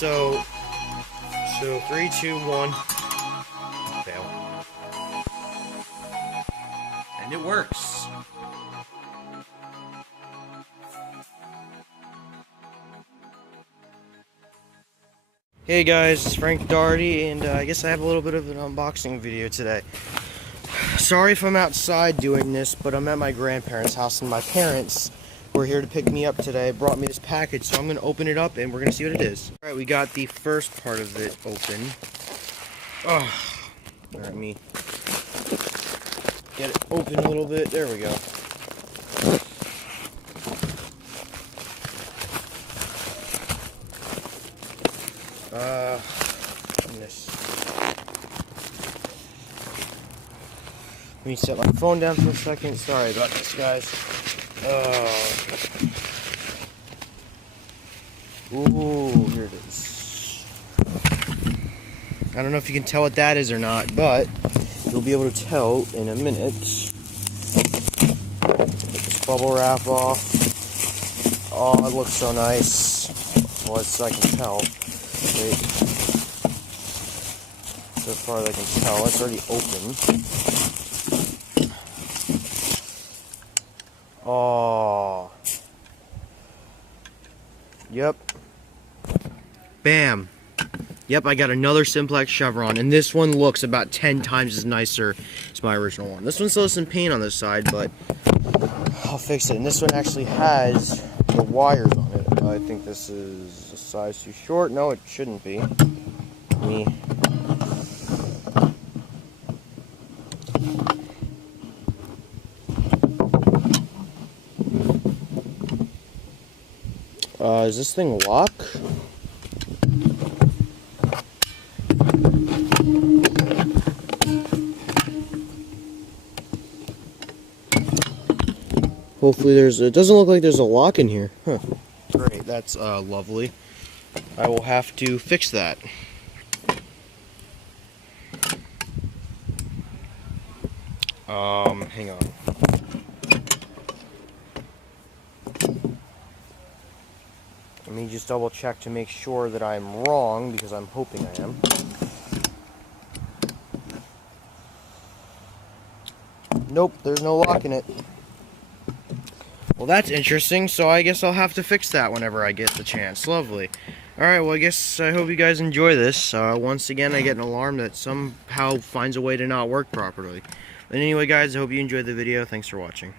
So 3, 2, 1. Fail. And it works. Hey guys, it's Frank Doherty, and I guess I have a little bit of an unboxing video today. Sorry if I'm outside doing this, but I'm at my grandparents' house, and my parents were here to pick me up today, brought me this package, so I'm going to open it up, and we're going to see what it is. Alright, we got the first part of it open. Oh, let me get it open a little bit. There we go. Goodness. Let me set my phone down for a second. Sorry about this, guys. Ooh, here it is. I don't know if you can tell what that is or not, but you'll be able to tell in a minute. Get this bubble wrap off. Oh, it looks so nice. Well, as I can tell. Wait. So far as I can tell, it's already open. Oh. Yep. Bam. Yep, I got another simplex chevron, and this one looks about 10 times as nicer as my original one. This one still has some paint on this side, but I'll fix it. And this one actually has the wires on it. I think this is a size too short. No, it shouldn't be. Me. Is this thing lock? Hopefully it doesn't look like there's a lock in here. Huh. Great, that's lovely. I will have to fix that. Hang on. Let me just double check to make sure that I'm wrong, because I'm hoping I am. Nope, there's no lock in it. Well, that's interesting, so I guess I'll have to fix that whenever I get the chance. Lovely. Alright, well, I hope you guys enjoy this. Once again, I get an alarm that somehow finds a way to not work properly. But anyway, guys, I hope you enjoyed the video. Thanks for watching.